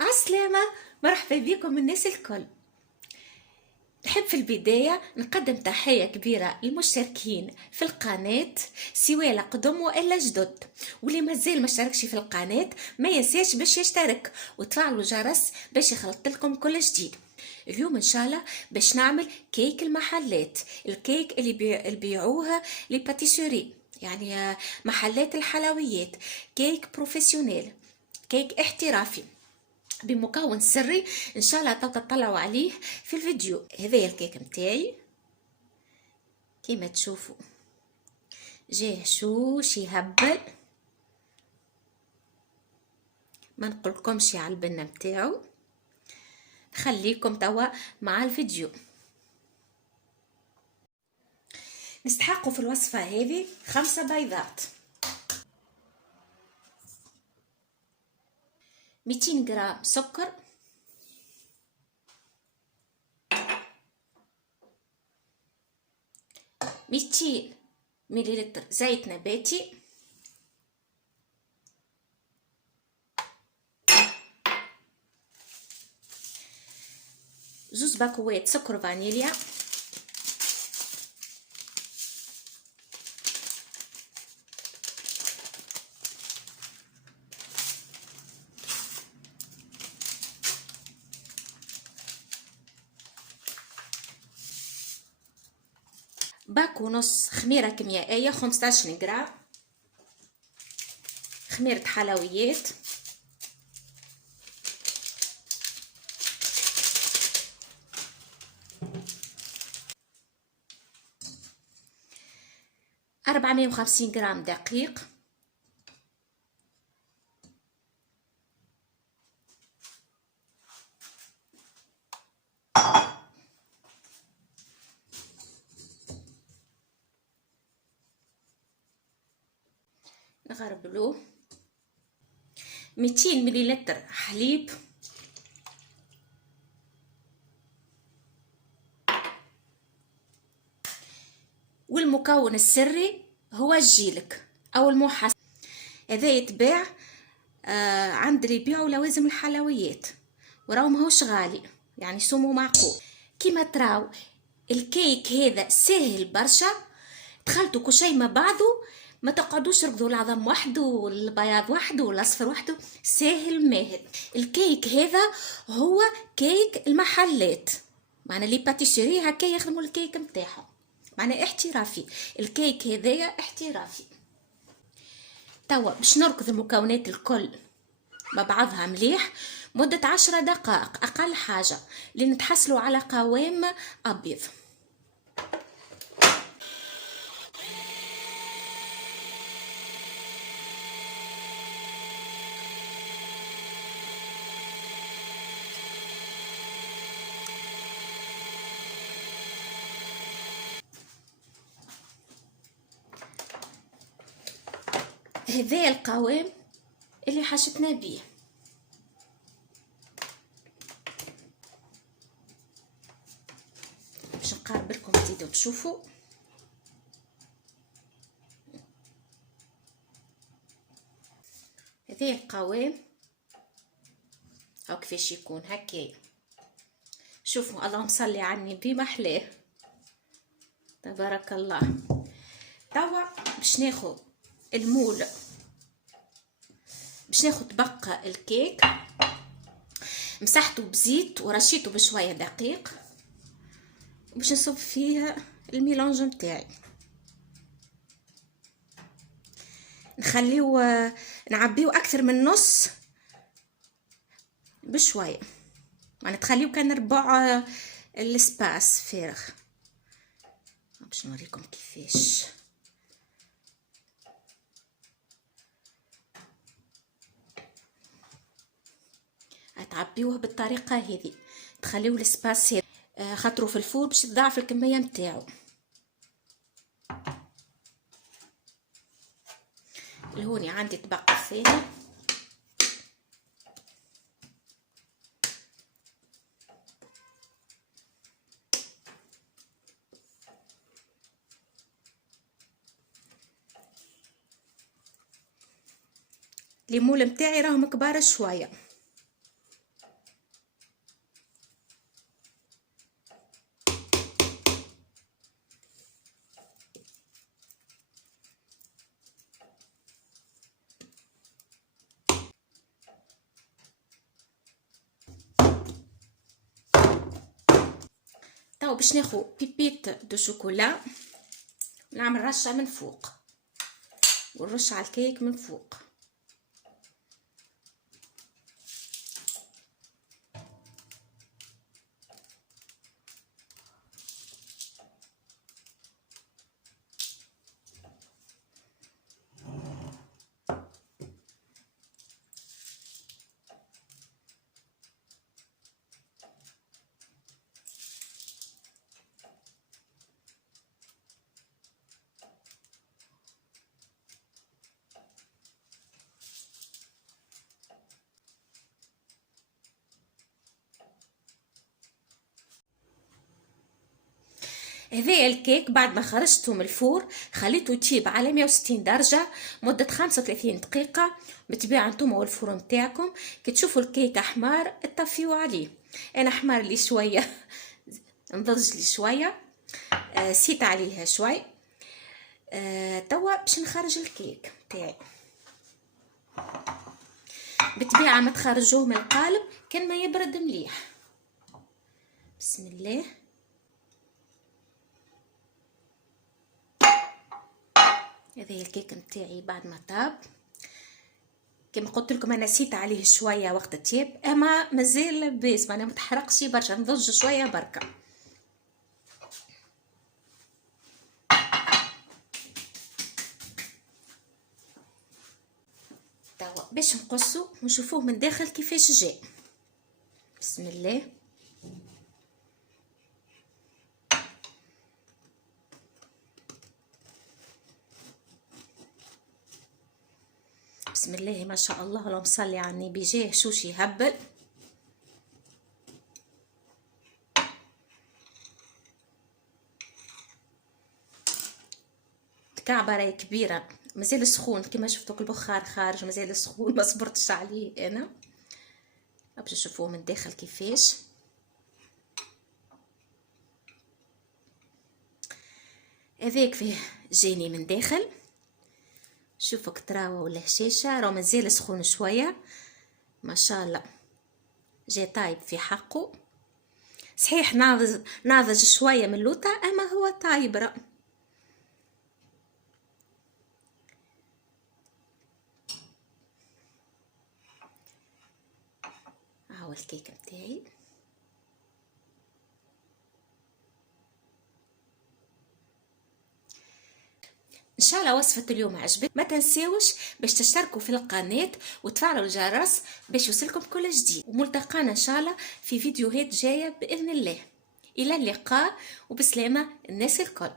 عالسلامة. مرحبا بكم الناس الكل. نحب في البداية نقدم تحية كبيرة للمشتركين في القناة، سواء قدم وإلا جدد، واللي مازال ما اشتركش في القناة ما ينساش باش يشترك وتفعلوا الجرس باش يخلط لكم كل جديد. اليوم ان شاء الله باش نعمل كيك المحلات، الكيك اللي بيعوها لباتيسوري، يعني محلات الحلويات، كيك بروفيسيونيل، كيك احترافي بمكون سري ان شاء الله تطلعوا عليه في الفيديو. هذا الكيك متاعي كيما تشوفوا، جاي هشوش يهبل، ما نقولكمش على البنه متاعو. خليكم توا مع الفيديو. نستحقوا في الوصفه هذه 5 بيضات، 200 جرام سكر، 200 مليلتر زيت نباتي، زوز باكوات سكر فانيليا، باك ونص خميره كيميائيه 15 جرام، خميره حلويات، أربعمية وخمسين جرام دقيق، نغربلوه، 200 مليلتر حليب، والمكون السري هو الجيلك او المحسن. هذا يتباع عند اللي يبيعوا لوازم الحلويات، وراو ماهوش غالي، يعني سمو معقول. كيما تراو الكيك هذا سهل برشا، تخلطوا كل شيء مع بعضه، ما تقعدوش تربطوا العظم وحده والبياض وحده والاصفر وحده، سهل ماهل. الكيك هذا هو كيك المحلات، معنا لي باتيسيري هكا يخدموا الكيك نتاعهم، معنا احترافي. الكيك هذايا احترافي. توا باش نركض المكونات الكل مع بعضها مليح مدة 10 دقائق أقل حاجة لنتحصلوا على قوام أبيض. هذا القوام اللي حشتنا بيه. باش نقارب لكم تزيدوا تشوفوا. هذا القوام هاو كيفاش يكون هكايا. شوفوا اللهم صلي على النبي محلاه تبارك الله. توا باش ناخذ المول، باش ناخذ بقى الكيك مسحته بزيت ورشيته بشويه دقيق، باش نصب فيها الميلانج نتاعي. نخليه نعبيه اكثر من نص بشويه، يعني تخليه كان ربع السباس فارغ. باش نوريكم كيفاش. تعبيوه بالطريقه هذه، تخليوه السباس خاطرو في الفور باش تضاعف الكميه نتاعو. لهوني عندي طبق ثاني، ليمول متاعي راهم كبار شويه. تو باش ناخذ بيبيت دو شوكولا، نعمل رشه من فوق ونرش على الكيك من فوق. هذايا الكيك بعد ما خرجته من الفور خليته يطيب على 160 درجة مدة 35 دقيقة. بالطبيعة نتوما والفرن متاعكم كي تشوفوا الكيك احمر تطفيوا عليه. انا احمر لي شوية نضج لي شوية، سيت عليها شوي. توا باش نخرج الكيك تاعي. بالطبيعة ما تخرجوه من القالب كان ما يبرد مليح. بسم الله. هذا الكيك نتاعي بعد ما طاب. كما قلت لكم انا نسيت عليه شويه وقت الطياب، اما مازال لاباس معناها متحرقش برشا، نضج شويه بركه. توا باش نقصو ونشوفوه من داخل كيفاش جاء. بسم الله. بسم الله ما شاء الله، اللهم صل على النبي. جاه شوش يهبل. الكعبه راهي كبيره، مازال سخون كما شفتوا البخار خارج، مازال سخون ما صبرتش عليه انا. باش نشوفوه من داخل كيفاش. هذاك فيه جاني من داخل، شوفوا كتراوه ولا هشاشه، راه مازال سخون شويه ما شاء الله. جا طايب في حقه صحيح، ناضج شويه من اللوطه اما هو طايب راه. هاو الكيك متاعي. ان شاء الله وصفه اليوم عجبت. ما تنساوش باش تشتركوا في القناه وتفعلوا الجرس باش يوصلكم كل جديد، وملتقانا ان شاء الله في فيديوهات جايه باذن الله. الى اللقاء وبسلامه الناس الكل.